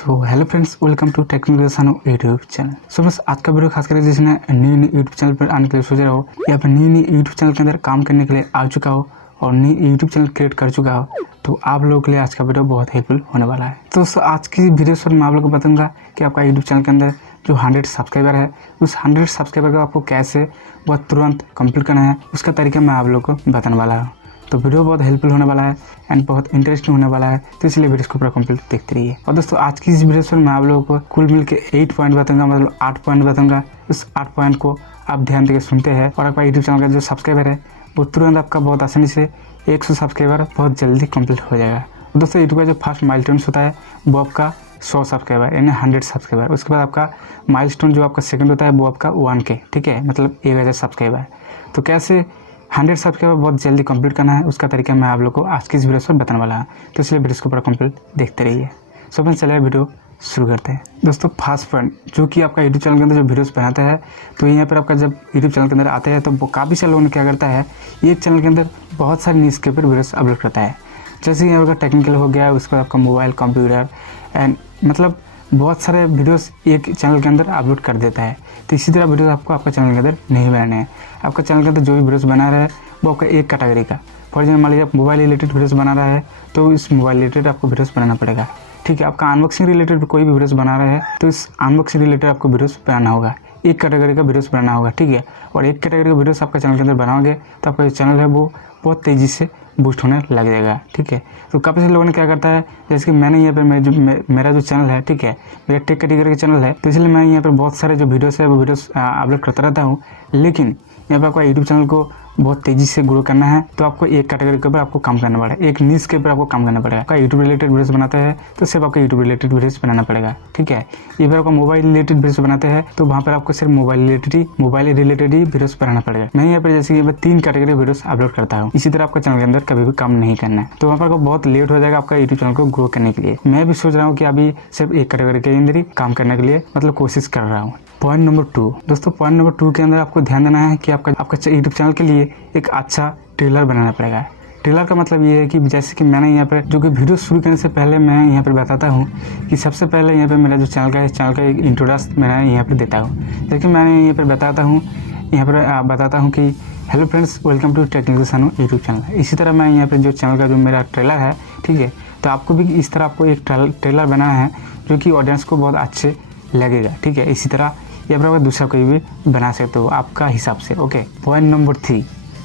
So hello friends, welcome to technical Sanu YouTube channel. So बस आज का वीडियो खास करके जिसने न्यू यूट्यूब चैनल पर आने के लिए सोच रहे हो या फिर न्यू यूट्यूब चैनल के अंदर काम करने के लिए आ चुका हो और न्यू यूट्यूब चैनल क्रिएट कर चुका हो, तो आप लोगों के लिए आज का वीडियो बहुत हेल्पफुल होने वाला है। तो आज की वीडियो पर मैं आप लोगों को बताऊंगा कि आपका यूट्यूब चैनल के अंदर जो 100 सब्सक्राइबर है, उस 100 सब्सक्राइबर को आपको कैसे बहुत तुरंत कंप्लीट करना है, उसका तरीका मैं आप लोगों को बताने वाला हूँ। तो वीडियो बहुत हेल्पफुल होने वाला है एंड बहुत इंटरेस्टिंग होने वाला है, तो इसलिए वीडियो को पूरा कंप्लीट देखते रहिए। और दोस्तों, आज की इस वीडियो पर मैं आप लोगों को कुल मिल के 8 पॉइंट बताऊंगा, मतलब 8 पॉइंट बताऊंगा। उस 8 पॉइंट को आप ध्यान देकर सुनते हैं और आपका यूट्यूब चैनल का जो सब्सक्राइबर है वो तुरंत आपका बहुत आसानी से 100 सब्सक्राइबर बहुत जल्दी कंप्लीट हो जाएगा। दोस्तों, यूट्यूब का जो फर्स्ट माइलस्टोन होता है वो आपका 100 सब्सक्राइबर यानी 100 सब्सक्राइबर। उसके बाद आपका माइलस्टोन जो आपका सेकंड होता है वो आपका 1K, ठीक है, मतलब 1000 सब्सक्राइबर। तो कैसे 100 सब्सक्राइबर बहुत जल्दी कंप्लीट करना है, उसका तरीका मैं आप लोग को आज की इस वीडियो पर बताने वाला हूँ, तो इसलिए वीडियो को पूरा कंप्लीट देखते रहिए। सो फ्रेंड्स, चलिए वीडियो शुरू करते हैं। दोस्तों, फास्ट पॉइंट जो कि आपका यूट्यूब चैनल के अंदर जो वीडियोस बनाता है, तो यहाँ पर आपका जब यूट्यूब चैनल के अंदर आता है तो वो काफ़ी सारे लोगों ने क्या करता है, एक चैनल के अंदर बहुत सारे न्यूज़ के ऊपर वीडियोस अपलोड करता है। जैसे यहाँ पर टेक्निकल हो गया, उसके बाद आपका मोबाइल, कंप्यूटर एंड मतलब बहुत सारे वीडियोस एक चैनल के अंदर अपलोड कर देता है। तो इसी तरह वीडियोस आपको आपका चैनल के अंदर नहीं बनाने हैं। आपका चैनल के अंदर जो भी वीडियोस बना रहा है वो आपका एक कैटेगरी का, फॉर एग्जाम्पल मान लीजिए आप मोबाइल रिलेटेड वीडियोस बना रहा है तो इस मोबाइल रिलेटेड आपको वीडियोस बनाना पड़ेगा, ठीक है। आपका अनबॉक्सिंग रिलेटेड कोई भी वीडियोस बना रहे हैं तो इस अनबॉक्सिंग रिलेटेड आपको वीडियोस बनाना होगा, एक कैटेगरी का वीडियोस बनाना होगा, ठीक है। और एक कैटेगरी का वीडियोस आपका चैनल के अंदर बनाओगे तो आपका जो चैनल है वो बहुत तेज़ी से बूस्ट होने लग जाएगा, ठीक है। तो काफ़ी सारे लोगों ने क्या करता है, जैसे कि मैंने यहाँ पर मेरा जो चैनल है, ठीक है, मेरा टेक कैटेगरी का चैनल है, तो इसलिए मैं यहाँ पर बहुत सारे जो वीडियोस है वो वीडियोस अपलोड करता रहता हूँ। लेकिन यहाँ पर आपका यूट्यूब चैनल को बहुत तेज़ी से ग्रो करना है तो आपको एक कैटेगरी के ऊपर आपको काम करना पड़ेगा, एक नीश के ऊपर आपको काम करना पड़ेगा। आपका यूट्यूब रिलेटेड वीडियोस बनाते हैं तो सिर्फ आपका यूट्यूब रिलेटेड वीडियोस बनाना पड़ेगा, ठीक है। ये फिर आपका मोबाइल रिलेटेड वीडियोस बनाते हैं तो वहाँ पर आपको सिर्फ मोबाइल रिलेटेड ही वीडियोस बनाना पड़ेगा। मैं यहाँ पर जैसे कि मैं 3 कैटेगरी वीडियोस अपलोड करता हूँ। इसी तरह आपका चैनल के अंदर कभी भी काम नहीं करना है, तो वहाँ पर आपको बहुत लेट हो जाएगा आपका यूट्यूब चैनल को ग्रो करने के लिए। मैं भी सोच रहा हूँ कि अभी सिर्फ एक कैटेगरी के अंदर ही काम करने के लिए मतलब कोशिश कर रहा हूँ। पॉइंट नंबर 2, दोस्तों पॉइंट नंबर 2 के अंदर आपको ध्यान देना है कि आपका यूट्यूब चैनल के लिए एक अच्छा ट्रेलर बनाना पड़ेगा। ट्रेलर का मतलब ये है कि जैसे कि मैंने यहाँ पर जो कि वीडियो शुरू करने से पहले मैं यहाँ पर बताता हूँ कि सबसे पहले यहाँ पर मेरा जो चैनल का एक इंट्रोडक्शन मैं यहाँ पर देता हूँ। जैसे कि मैंने यहाँ पर बताता हूँ कि hello friends, welcome to technical Sanu YouTube channel. इसी तरह मैं यहाँ पर जो चैनल का जो मेरा ट्रेलर है, ठीक है, तो आपको भी इस तरह आपको एक ट्रेलर बनाना है जो कि ऑडियंस को बहुत अच्छे लगेगा, ठीक है। इसी तरह या फिर आप दूसरा कोई भी बना सकते हो आपका हिसाब से, ओके। पॉइंट नंबर 3,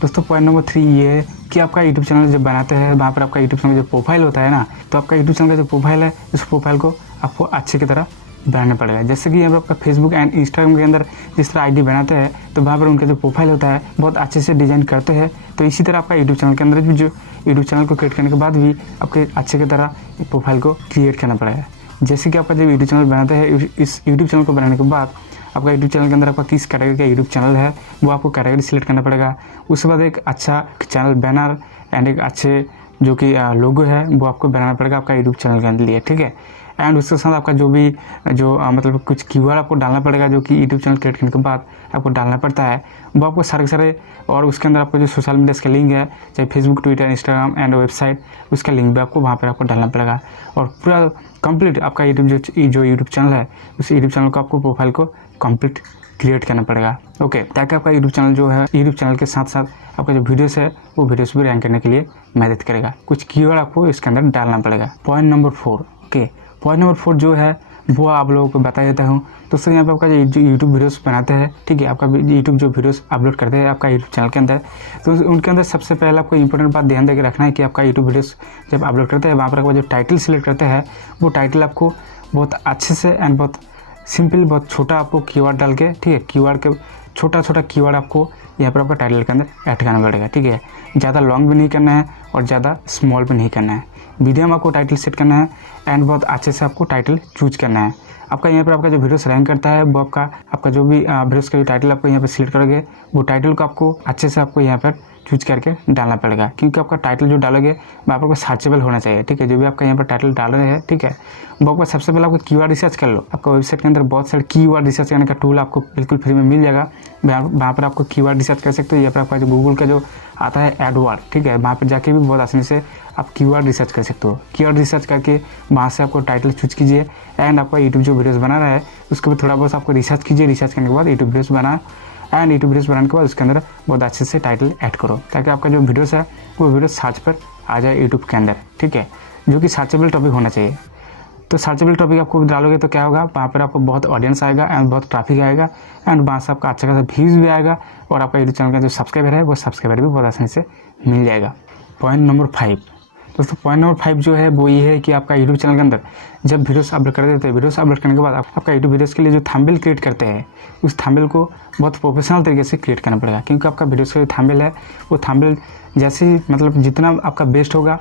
दोस्तों पॉइंट नंबर 3 ये है कि आपका यूट्यूब चैनल जब बनाते हैं वहाँ पर आपका यूट्यूब चैनल का जो प्रोफाइल होता है ना, तो आपका यूट्यूब चैनल का जो प्रोफाइल है उस प्रोफाइल को आपको अच्छे की तरह बनाना पड़ेगा। जैसे कि यहाँ पर आपका फेसबुक एंड इंस्टाग्राम के अंदर जिस तरह आईडी बनाते हैं तो वहाँ पर उनका जो प्रोफाइल होता है बहुत अच्छे से डिज़ाइन करते हैं। तो इसी तरह आपका यूट्यूब चैनल के अंदर भी जो यूट्यूब चैनल को क्रिएट करने के बाद भी आपको अच्छे की तरह प्रोफाइल को क्रिएट करना पड़ेगा। जैसे कि आपका जब यूट्यूब चैनल बनाते हैं, इस यूट्यूब चैनल को बनाने के बाद आपका यूट्यूब चैनल के अंदर आपका किस कैटेगरी का यूट्यूब चैनल है वो आपको कैटेगरी सिलेक्ट करना पड़ेगा। उसके बाद एक अच्छा चैनल बैनर एंड एक अच्छे जो कि लोगो है वो आपको बनाना पड़ेगा आपका यूट्यूब चैनल के लिए, ठीक है। एंड उसके साथ आपका जो भी मतलब कुछ कीवर्ड आपको डालना पड़ेगा जो कि यूट्यूब चैनल क्रिएट करने के बाद आपको डालना पड़ता है, वो आपको सारे और उसके अंदर आपको जो सोशल मीडिया का लिंक है, चाहे Facebook, Twitter, Instagram and website, उसका लिंक भी आपको वहाँ पर आपको डालना पड़ेगा। और पूरा कंप्लीट आपका यूट्यूब जो यूट्यूब चैनल है उस यूट्यूब चैनल को आपको प्रोफाइल को कंप्लीट क्रिएट करना पड़ेगा, ओके, ताकि आपका यूट्यूब चैनल जो है यूट्यूब चैनल के साथ साथ आपका जो वीडियोस है वो वीडियोस भी रैंक करने के लिए मदद करेगा। कुछ कीवर्ड आपको इसके अंदर डालना पड़ेगा। Point number 4, okay, point number 4 जो है वो आप लोगों को बता देता हूँ। दोस्तों, यहाँ पर आपका जो यूट्यूब वीडियोस बनाते हैं, ठीक है, आपका यूट्यूब जो वीडियोस अपलोड करते हैं आपका यूट्यूब चैनल के अंदर, तो उनके अंदर सबसे पहले आपको इंपॉर्टेंट बात ध्यान देकर रखना है कि आपका यूट्यूब वीडियोस जब अपलोड करते हैं वहाँ पर आपका जो टाइटल सिलेक्ट करते हैं वो टाइटल आपको बहुत अच्छे से एंड बहुत सिंपल, बहुत छोटा आपको कीवर्ड डाल के, ठीक है, कीवर्ड के छोटा कीवर्ड आपको यहाँ पर आपका टाइटल के अंदर ऐड करना पड़ेगा, ठीक है। ज़्यादा लॉन्ग भी नहीं करना है और ज़्यादा स्मॉल भी नहीं करना है, मीडियम आपको टाइटल सेट करना है एंड बहुत अच्छे से आपको टाइटल चूज करना है। आपका यहाँ पर आपका जो वीडियोस रैंक करता है वो आपका जो भी वीडियोस का जो टाइटल आपको यहाँ पर सिलेक्ट करोगे वो टाइटल को आपको अच्छे से आपको यहाँ पर चूज करके डालना पड़ेगा, क्योंकि आपका टाइटल जो डालोगे वो आपको सर्चेबल होना चाहिए, ठीक है। जो भी आपका यहाँ पर टाइटल डाल रहे हैं, ठीक है, वो आपको सबसे पहले आपको कीवर्ड रिसर्च कर लो। आपका वेबसाइट के अंदर बहुत सारे कीवर्ड रिसर्च करने का टूल आपको बिल्कुल फ्री में मिल जाएगा, वहाँ पर आपको कीवर्ड रिसर्च कर सकते हो। या फिर आपका जो गूगल का जो आता है एडवर्ड, ठीक है, वहाँ पर जाके भी बहुत आसानी से आप कीवर्ड रिसर्च कर सकते हो। कीवर्ड रिसर्च करके वहाँ से आपको टाइटल चूज कीजिए एंड आपका यूट्यूब जो वीडियोस बना रहा है उसके ऊपर थोड़ा बहुत आपको रिसर्च कीजिए। रिसर्च करने के बाद यूट्यूब वीडियोस बना एंड यूट्यूब वीडियोस बनाने के बाद उसके अंदर बहुत अच्छे से टाइटल ऐड करो ताकि आपका जो वीडियोस है वो वीडियो सर्च पर आ जाए यूट्यूब के अंदर, ठीक है, जो कि सर्चेबल टॉपिक होना चाहिए। तो सर्चेबल टॉपिक आपको डालोगे तो क्या होगा, वहाँ पर आपको बहुत ऑडियंस आएगा एंड बहुत ट्रैफिक आएगा एंड वहाँ से आपका अच्छा खासा व्यूज़ भी आएगा और आपका यूट्यूब चैनल का जो सब्सक्राइबर है वो सब्सक्राइबर भी बहुत आसानी से मिल जाएगा। पॉइंट नंबर 5 दोस्तों, पॉइंट नंबर 5 जो है वो ये है कि आपका यूट्यूब चैनल के अंदर जब वीडियोस अपलोड कर देते हैं, वीडियोस अपलोड करने के बाद आपका यूट्यूब वीडियोस के लिए जो थंबनेल क्रिएट करते हैं उस थंबनेल को बहुत प्रोफेशनल तरीके से क्रिएट करना पड़ेगा, क्योंकि आपका वीडियोस का जो थंबनेल है वो थंबनेल जैसे ही मतलब जितना आपका बेस्ट होगा,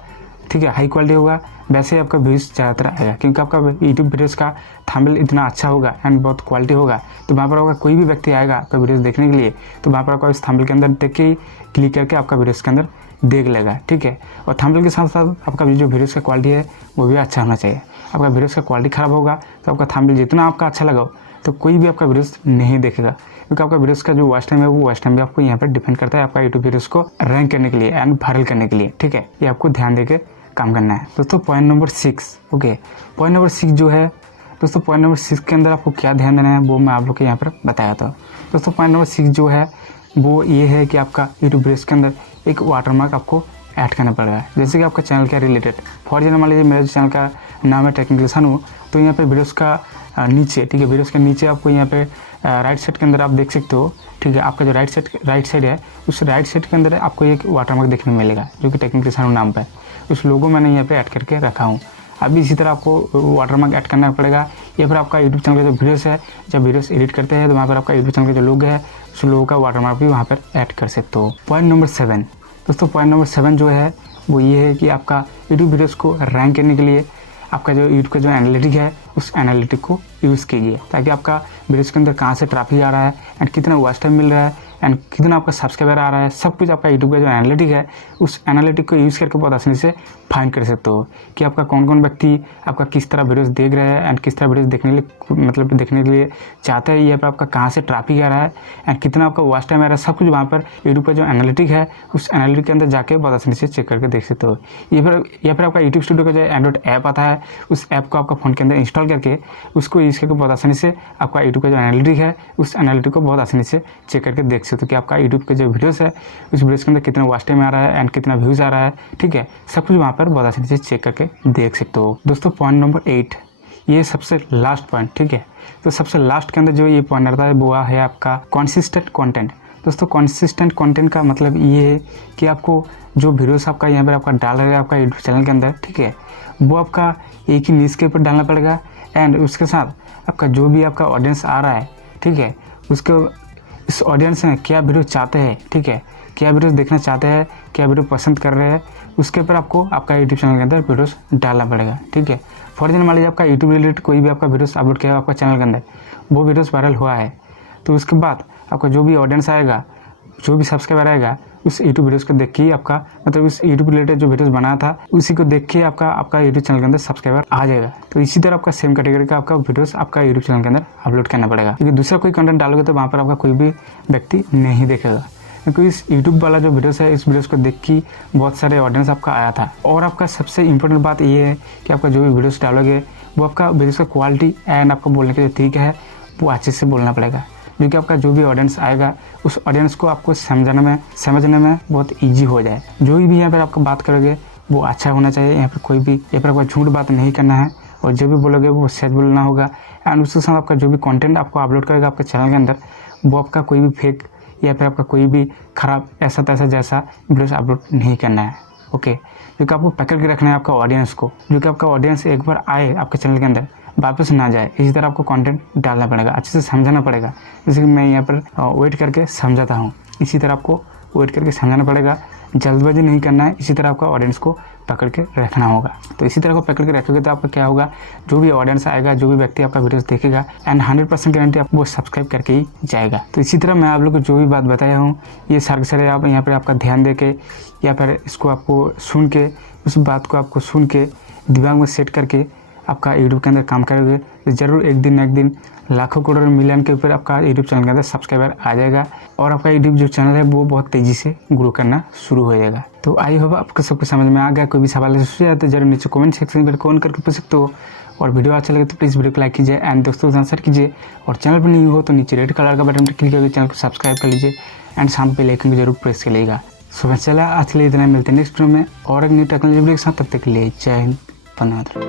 ठीक है, हाई क्वालिटी होगा, वैसे ही आपका व्यूज़ ज़्यादातर आएगा। क्योंकि आपका यूट्यूब वीडियोस का थंबनेल इतना अच्छा होगा एंड बहुत क्वालिटी होगा तो वहाँ पर अगर कोई भी व्यक्ति आएगा आपका वीडियोस देखने के लिए तो वहाँ पर आपका इस थंबनेल के अंदर देख के ही क्लिक करके आपका वीडियोस के अंदर देख लेगा, ठीक है। और थंबनेल के साथ साथ आपका जो वीडियोस का क्वालिटी है वो भी अच्छा होना चाहिए। आपका वीडियोस का क्वालिटी ख़राब होगा तो आपका थंबनेल जितना आपका अच्छा लगा तो कोई भी आपका वीडियोस नहीं देखेगा, क्योंकि आपका वीडियोस का जो वॉच टाइम है वो वॉच टाइम भी आपको यहाँ पर डिपेंड करता है आपका यूट्यूब वीडियोस को रैंक करने के लिए एंड वायरल करने के लिए, ठीक है। ये आपको ध्यान देके काम करना है दोस्तों। Point number 6, okay, point number 6 जो है दोस्तों, पॉइंट नंबर 6 के अंदर आपको क्या ध्यान देना है वो मैं आप लोग के यहाँ पर बताया था दोस्तों। पॉइंट नंबर 6 जो है वो ये है कि आपका यूट्यूब वीडियोस के अंदर एक वाटरमार्क आपको ऐड करना पड़ेगा। जैसे कि आपका चैनल के रिलेटेड, फॉर एग्जाम्पल मान लीजिए मेरे चैनल का नाम है टेक्निकल सानू, तो यहाँ पे वीडियोस का नीचे, ठीक है, वीडियोस के नीचे आपको यहाँ पे राइट साइड के अंदर आप देख सकते हो, ठीक है, आपका जो राइट साइड है उस राइट साइड के अंदर आपको एक वाटरमार्क देखने को मिलेगा जो कि टेक्निकल सानू नाम पर, उस लोगो मैंने यहाँ पे ऐड करके रखा हूँ। अभी इसी तरह आपको वाटरमार्क ऐड करना पड़ेगा या फिर आपका यूट्यूब चैनल का जो वीडियोस है, जब वीडियोस एडिट करते हैं तो वहाँ पर आपका यूट्यूब चैनल का जो लोगो है उस लोगो का वाटरमार्क भी वहाँ पर ऐड कर सकते हो। पॉइंट नंबर 7 दोस्तों, पॉइंट नंबर 7 जो है वो ये है कि आपका यूट्यूब वीडियोस को रैंक करने के लिए आपका जो यूट्यूब का जो एनालिटिक है उस एनालिटिक को यूज़ कीजिए, ताकि आपका वीडियोस के अंदर कहाँ से ट्रैफिक आ रहा है एंड कितना वॉच टाइम मिल रहा है एंड कितना आपका सब्सक्राइबर आ रहा है, सब कुछ आपका यूट्यूब का जो एनालिटिक है उस एनालिटिक को यूज़ करके बहुत आसानी से फाइंड कर सकते हो कि आपका कौन कौन व्यक्ति आपका किस तरह वीडियोस देख रहे हैं एंड किस तरह वीडियोस देखने के लिए चाहते हैं, या फिर आपका कहाँ से ट्रैफिक आ रहा है एंड कितना आपका वॉच टाइम आ रहा है, सब कुछ वहाँ पर यूट्यूब का जो एनालिटिक है उस एनालिटिक के अंदर जाके बहुत आसानी से चेक करके देख सकते हो। या फिर आपका यूट्यूब स्टूडियो का जो एंड्रॉइड ऐप आता है उस ऐप को आपका फ़ोन के अंदर इंस्टॉल करके उसको यूज़ करके बहुत आसानी से आपका यूट्यूब का जो एनालिटिक है उस एनालिटिक को बहुत आसानी से चेक करके देख सकते हो कि आपका यूट्यूब के जो वीडियोस है उस वीडियोस के अंदर कितना वॉच टाइम आ रहा है एंड कितना व्यूज़ आ रहा है, ठीक है, सब कुछ वहाँ पर बहुत आसानी से चेक करके देख सकते हो दोस्तों। पॉइंट नंबर 8, ये सबसे लास्ट पॉइंट, ठीक है, तो सबसे लास्ट के अंदर जो ये पॉइंट आता है वो है आपका कंसिस्टेंट कंटेंट। दोस्तों कंसिस्टेंट कंटेंट का मतलब ये है कि आपको जो वीडियोस आपका यहाँ पर आपका डाल रहा है आपका यूट्यूब चैनल के अंदर, ठीक है, वो आपका एक ही न्यूज़ के ऊपर डालना पड़ेगा एंड उसके साथ आपका जो भी आपका ऑडियंस आ रहा है, ठीक है, उसको इस ऑडियंस में क्या वीडियो चाहते हैं, ठीक है, क्या वीडियोस देखना चाहते हैं, क्या वीडियो पसंद कर रहे हैं, उसके ऊपर आपको आपका यूट्यूब चैनल के अंदर वीडियोस डालना पड़ेगा, ठीक है। फॉर एग्जाम्पल मान लीजिए आपका यूट्यूब रिलेटेड कोई भी आपका वीडियोस अपलोड किया है आपका चैनल के अंदर, वो वीडियोस वायरल हुआ है, तो उसके बाद आपका जो भी ऑडियंस आएगा, जो भी सब्सक्राइबर आएगा उस यूट्यूब वीडियोस को देख के ही आपका मतलब उस यूट्यूब रिलेटेड जो वीडियोस बनाया था उसी को देख के आपका यूट्यूब चैनल के अंदर सब्सक्राइबर आ जाएगा। तो इसी तरह आपका सेम कैटेगरी का आपका वीडियोस आपका यूट्यूब चैनल के अंदर अपलोड करना पड़ेगा, क्योंकि दूसरा कोई कंटेंट डालोगे तो वहाँ पर आपका कोई भी व्यक्ति नहीं देखेगा, क्योंकि इस यूट्यूब वाला जो वीडियोस है इस वीडियोस को देख के बहुत सारे ऑडियंस आपका आया था। और आपका सबसे इंपॉर्टेंट बात ये है कि आपका जो भी वीडियोस डालोगे वो आपका वीडियोस का क्वालिटी एंड आपका बोलने का जो तरीका है वो अच्छे से बोलना पड़ेगा, क्योंकि आपका जो भी ऑडियंस आएगा उस ऑडियंस को आपको समझने में बहुत इजी हो जाए। जो भी यहाँ पर आपको बात करोगे वो अच्छा होना चाहिए, यहाँ पर आपको झूठ बात नहीं करना है और जो भी बोलोगे वो सच बोलना होगा एंड उसके साथ आपका जो भी कंटेंट आपको अपलोड करेगा आपके चैनल के अंदर वो आपका कोई भी फेक या फिर आपका कोई भी ख़राब ऐसा तैसा जैसा वीडियोस अपलोड नहीं करना है, ओके। क्योंकि आपको पकड़ के रखना है आपका ऑडियंस को, जो कि आपका ऑडियंस एक बार आए आपके चैनल के अंदर वापस ना जाए, इसी तरह आपको कंटेंट डालना पड़ेगा, अच्छे से समझाना पड़ेगा। जैसे कि मैं यहाँ पर वेट करके समझाता हूँ, इसी तरह आपको वेट करके समझाना पड़ेगा, जल्दबाजी नहीं करना है, इसी तरह आपका ऑडियंस को पकड़ के रखना होगा। तो इसी तरह को पकड़ के रखोगे तो आपका क्या होगा, जो भी ऑडियंस आएगा, जो भी व्यक्ति आपका वीडियोस देखेगा एंड 100% गारंटी आपको वो सब्सक्राइब करके ही जाएगा। तो इसी तरह मैं आप लोग को जो भी बात बताया हूँ ये सारे आप यहाँ पर आपका ध्यान दे के या फिर इसको आपको सुन के उस बात को आपको सुन के दिमाग में सेट करके आपका यूट्यूब के अंदर काम करोगे तो ज़रूर एक दिन न एक दिन लाखों करोड़ मिलियन के ऊपर आपका यूट्यूब चैनल के अंदर सब्सक्राइबर आ जाएगा और आपका यूट्यूब जो चैनल है वो बहुत तेज़ी से ग्रो करना शुरू हो जाएगा। तो आई होप आपको सबको समझ में आ गया। कोई भी सवाल है सोचा तो जरूर नीचे कमेंट सेक्शन में कमेंट करके पूछ सकते हो और वीडियो अच्छा लगे तो प्लीज़ वीडियो को लाइक कीजिए एंड दोस्तों के साथ शेयर कीजिए और चैनल पर नहीं हो तो नीचे रेड कलर का बटन पर क्लिक करके चैनल को सब्सक्राइब कर लीजिए एंड सामने बेल आइकन को जरूर प्रेस कर लीजिएगा। सो बस चला आज के लिए इतना, मिलते हैं नेक्स्ट वीडियो में और एक न्यू टेक्नोलॉजी वीडियो के साथ। तब तक के लिए जय हिंद, वंदे मातरम।